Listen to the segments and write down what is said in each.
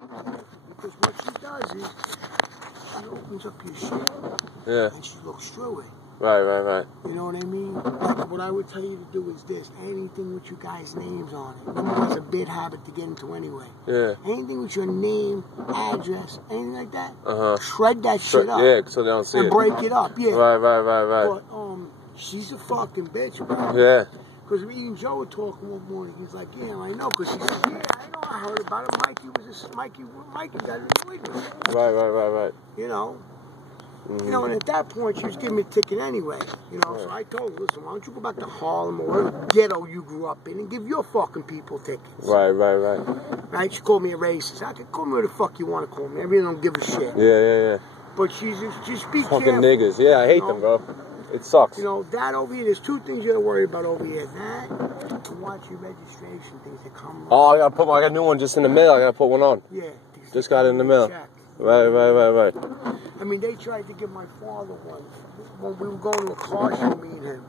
Because what she does is she opens up your shit and she looks through it. Right. You know what I mean? Like, what I would tell you to do is this. Anything with you guys' names on it. Remember, it's a bad habit to get into anyway. Yeah. Anything with your name, address, anything like that, shred that shit up. Yeah, so they don't see it. And break it up, yeah. Right. But, she's a fucking bitch, bro. Yeah. Because me and Joe were talking one morning. He's like, yeah, I know. Because she said, yeah, I know, I heard about it. Mikey got annoyed with it. Right. You know? You know, and at that point, she was giving me a ticket anyway. You know, so I told her, listen, why don't you go back to Harlem or whatever ghetto you grew up in and give your fucking people tickets. Right. Right? She called me a racist. I could call me what the fuck you want to call me. I really don't give a shit. Yeah. But she's just be fucking careful. Niggas. Yeah, I hate them, bro. It sucks. You know, that over here, there's two things you gotta worry about over here. That, and watch your registration things that come. Oh, I got a new one just in the mail. I gotta put one on. Yeah. Just got it in the mail. Right. I mean, they tried to give my father one when we were going to a car show, me and him.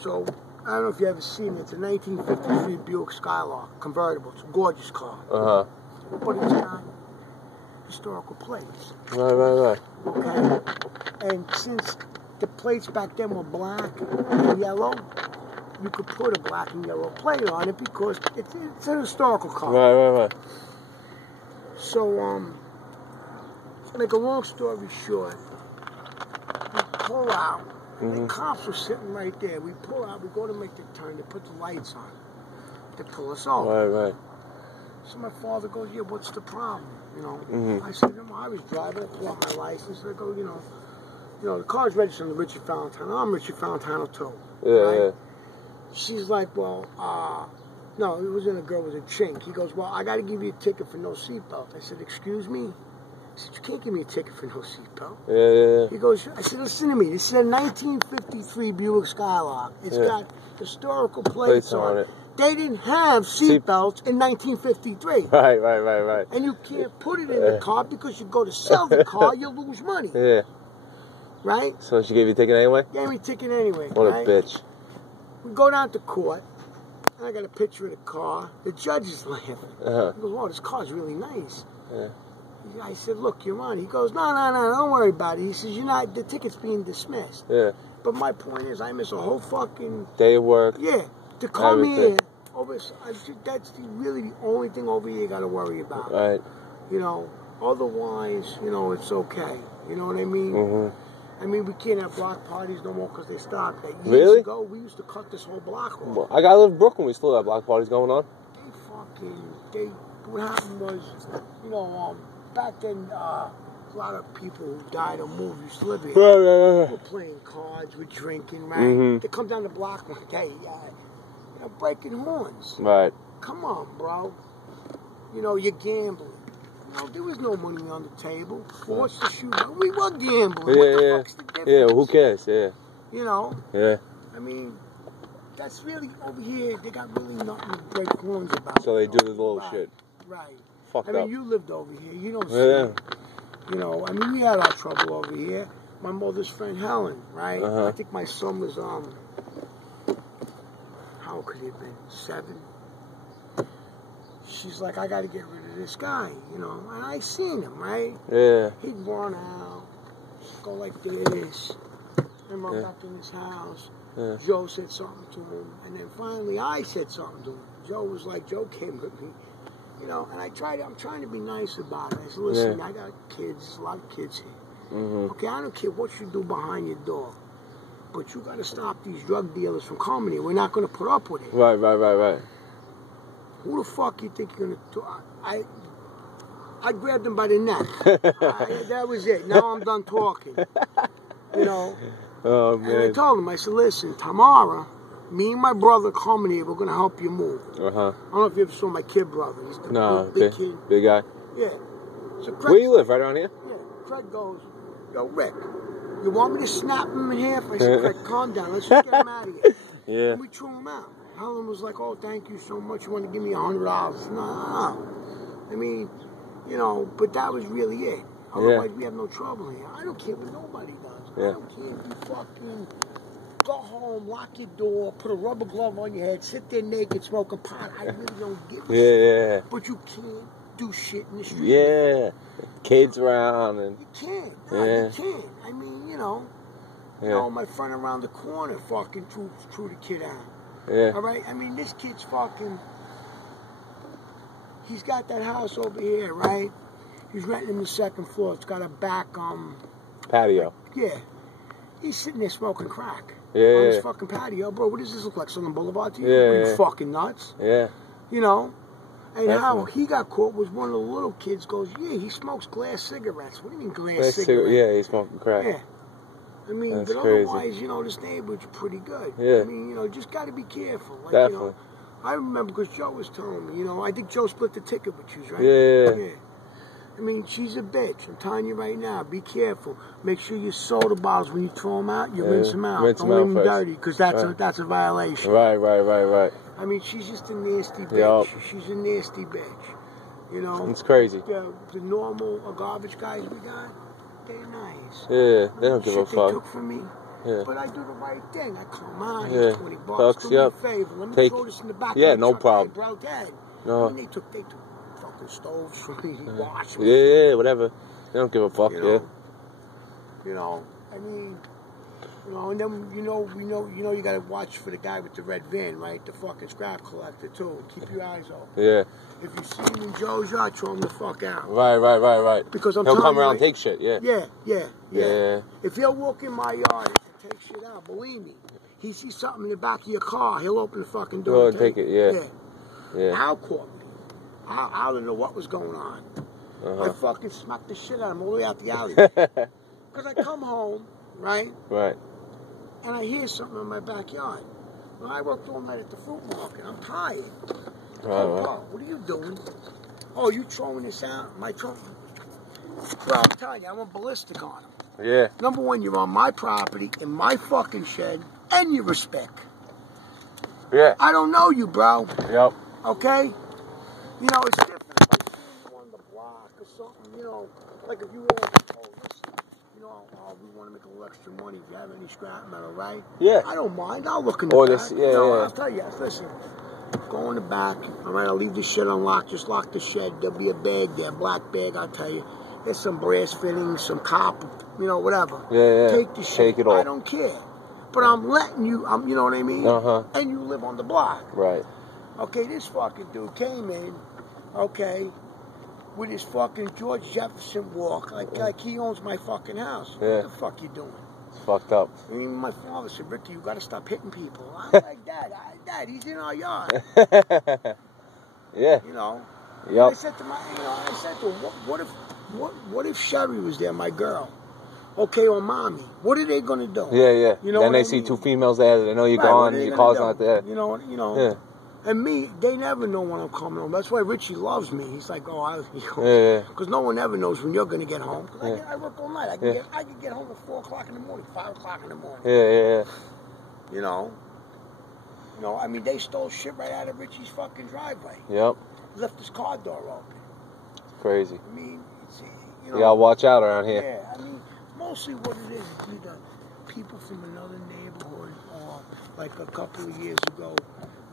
So, I don't know if you ever seen it. It's a 1953 Buick Skylark convertible. It's a gorgeous car. But it's got historical plates. Right. Okay? And since the plates back then were black and yellow, you could put a black and yellow plate on it because it's an historical car. Right. So, to make a long story short, we pull out, and the cops were sitting right there. We pull out, we go to make the turn, they put the lights on. They pull us over. Right. So my father goes, yeah, what's the problem? You know, I said, I was driving, I pull out my license, and I go, you know, the car's registered to Richard Valentino. I'm Richard Valentino too. Yeah. She's like, well, no, it wasn't a girl, it was a chink. He goes, well, I got to give you a ticket for no seatbelt. I said, excuse me? I said, you can't give me a ticket for no seatbelt. Yeah. He goes, I said, listen to me. This is a 1953 Buick Skylark. It's got historical plates on it. They didn't have seatbelts in 1953. Right. And you can't put it in the car because you go to sell the car, you lose money. Yeah. Right? So she gave you a ticket anyway? Gave me a ticket anyway. What a bitch. We go down to court, and I got a picture of the car. The judge is laughing. He goes, oh, this car's really nice. I said, look, Your Honor. He goes, no, don't worry about it. He says, the ticket's being dismissed. Yeah. But my point is, I miss a whole fucking day of work. Yeah. To come here, that's really the only thing over here you got to worry about. Right. You know, otherwise, you know, it's okay. You know what I mean? I mean, we can't have block parties no more because they stopped. Years ago, we used to cut this whole block off. Well, I live in Brooklyn. We still have block parties going on. What happened was, you know, back then, a lot of people who died or moved used to live here. We're playing cards, we're drinking, right? They come down the block one day, you know, breaking horns. Right. Come on, bro. You know, you're gambling. You know, there was no money on the table. What's the shoot? We were gambling. What the fuck's the difference? Yeah, who cares? Yeah. You know? Yeah. I mean, that's really, over here, they got really nothing to break horns about. So they do the little shit. Right. Fucked up. I mean, you lived over here. You don't see it. You know, I mean, we had our trouble over here. My mother's friend, Helen, right? I think my son was, how could he have been? 7? She's like, I got to get rid of this guy, you know. And I seen him, right? Yeah. He'd run out, go like this, and run back in his house. Joe said something to him, and then finally I said something to him. Joe came with me, you know, and I'm trying to be nice about it. I said, listen, I got kids, there's a lot of kids here. Okay, I don't care what you do behind your door, but you got to stop these drug dealers from coming here. We're not going to put up with it. Right. Who the fuck you think you're going to do? I grabbed him by the neck. That was it. Now I'm done talking. You know? Oh, man. And I told him, I said, listen, tomorrow, me and my brother coming here, we're going to help you move. I don't know if you ever saw my kid brother. He's the big kid. Big guy? Yeah. So Craig, where you live? Right around here? Yeah. Craig goes, yo, Rick, you want me to snap him in half? I said, Craig, calm down. Let's just get him out of here. Yeah. And we threw him out. Helen was like, oh, thank you so much. You want to give me $100? No. I mean, you know, but that was really it. Otherwise, we have no trouble here. I don't care what nobody does. I don't care if you fucking go home, lock your door, put a rubber glove on your head, sit there naked, smoking pot. I really don't give a shit. But you can't do shit in the street. Yeah. Kids around and... You can't. No, you can't. I mean, you know, my friend around the corner fucking threw the kid out. Yeah. All right? I mean, this kid's fucking... He's got that house over here, right? He's renting the second floor. It's got a back, patio. Yeah. He's sitting there smoking crack. Yeah. On his fucking patio. Bro, what does this look like? Southern Boulevard to you? Yeah. What are you fucking nuts? Yeah. You know? And Definitely. how he got caught was one of the little kids goes, yeah, he smokes glass cigarettes. What do you mean glass cigarettes? Yeah, he's smoking crack. Yeah. I mean, That's but crazy. otherwise, you know, this neighborhood's pretty good. Yeah. I mean, you know, just got to be careful. Like, Definitely. You know, I remember because Joe was telling me, you know, I think Joe split the ticket with you, right? Yeah. I mean, she's a bitch. I'm telling you right now, be careful. Make sure your soda bottles, when you throw them out, you rinse them out. Don't leave them dirty, because that's a violation. Right. I mean, she's just a nasty bitch. Yep. She's a nasty bitch. You know? It's crazy. The normal garbage guys we got, they're nice. Yeah, they don't give a fuck. They took from me. Yeah. But I do the right thing. I come on, yeah. $20. Do me a favor. Let me throw this in the back of the no truck. problem. Hey, bro, Dad. No. I mean, they took fucking stoves from me. Washed them. Yeah, whatever. They don't give a fuck, You know, I mean, you know, and then, you know, you got to watch for the guy with the red van, right? The fucking scrap collector, too. Keep your eyes open. Yeah. If you see him in Joe's yard, throw him the fuck out. Right. Because he'll come around and take shit, Yeah. If he'll walk in my yard and take shit out, believe me, he sees something in the back of your car, he'll open the fucking door and take it, yeah. Al caught me. I didn't know what was going on. I fucking smacked the shit out of him all the way out the alley. Because I come home, right? Right. And I hear something in my backyard. Well, I worked all night at the fruit market. I'm tired. Right. What are you doing? Oh, you throwing this out? My trunk? Well, I'm telling you, I went ballistic on him. Yeah. Number one, you're on my property, in my fucking shed, and you respect. Yeah. I don't know you, bro. Yep. Okay? You know, it's different if I see you on the block or something, you know, like if you were like, oh, listen, you know, we want to make a little extra money if you have any scrap metal, right? Yeah. I don't mind. I'll look in the back. Yeah. I'll tell you, listen, go in the back. All right, I'll leave the shed unlocked. Just lock the shed. There'll be a bag there, black bag, I'll tell you. There's some brass fittings, some copper, you know, whatever. Yeah. Take the shit. Take it all. I don't care. But I'm letting you, you know what I mean? And you live on the block. Right. Okay, this fucking dude came in, okay, with his fucking George Jefferson walk, like he owns my fucking house. Yeah. What the fuck you doing? It's fucked up. I mean, my father said, Ricky, you gotta stop hitting people. I'm like, Dad, he's in our yard. Yeah. You know? Yep. I said to him, what if Sherry was there, my girl? Okay, or mommy. What are they gonna do? Yeah. You know then they I see mean? two females there, they know you're gone, and your car's not there. You know. Yeah. And me, they never know when I'm coming home. That's why Richie loves me. He's like, because no one ever knows when you're gonna get home. I work all night. I can get home at 4 o'clock in the morning, 5 o'clock in the morning. Yeah. You know, I mean, they stole shit right out of Richie's fucking driveway. Yep. Left his car door open. It's crazy. I mean, you gotta watch out around here. Yeah, I mean, mostly what it is either people from another neighborhood or like a couple of years ago,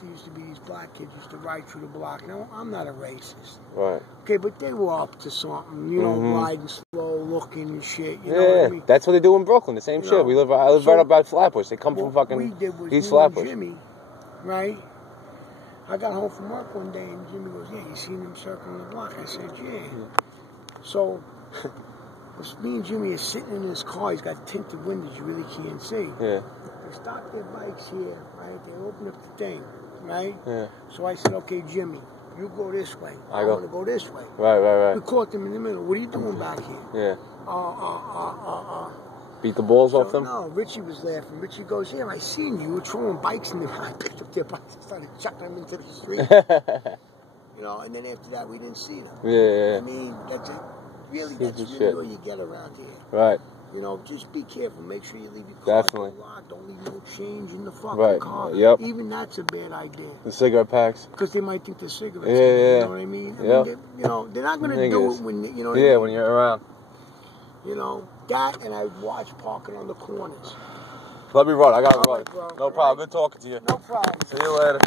there used to be these black kids used to ride through the block. Now, I'm not a racist. Right. Okay, but they were up to something, you know, riding slow, looking and shit. You know what I mean? That's what they do in Brooklyn, the same shit. I live right up by Flatbush. They come from fucking East Flatbush. Jimmy, right? I got home from work one day and Jimmy goes, yeah, you seen him circling the block? I said, yeah. So, me and Jimmy are sitting in his car. He's got tinted windows you really can't see. Yeah. They stop their bikes here, right? They open up the thing, right? Yeah. So I said, okay, Jimmy, you go this way. I want to go this way. Right. We caught them in the middle. What are you doing back here? Yeah. Beat the balls off them? No, Richie was laughing. Richie goes, yeah, I seen you. You were throwing bikes in the I picked up their bikes and started chucking them into the street. You know, and then after that, we didn't see them. Yeah. I mean, that's really all you get around here. Right. You know, just be careful. Make sure you leave your car locked. Don't leave no change in the fucking car. Yep. Even that's a bad idea. The cigarette packs. Because they might think they're cigarettes. Yeah. You know what I mean? You know, they're not going to do it when, you know. Yeah, when you're around. You know, that and I watch parking on the corners. Let me run. I got to run. Right, bro. No problem. Good talking to you. No problem. See you later.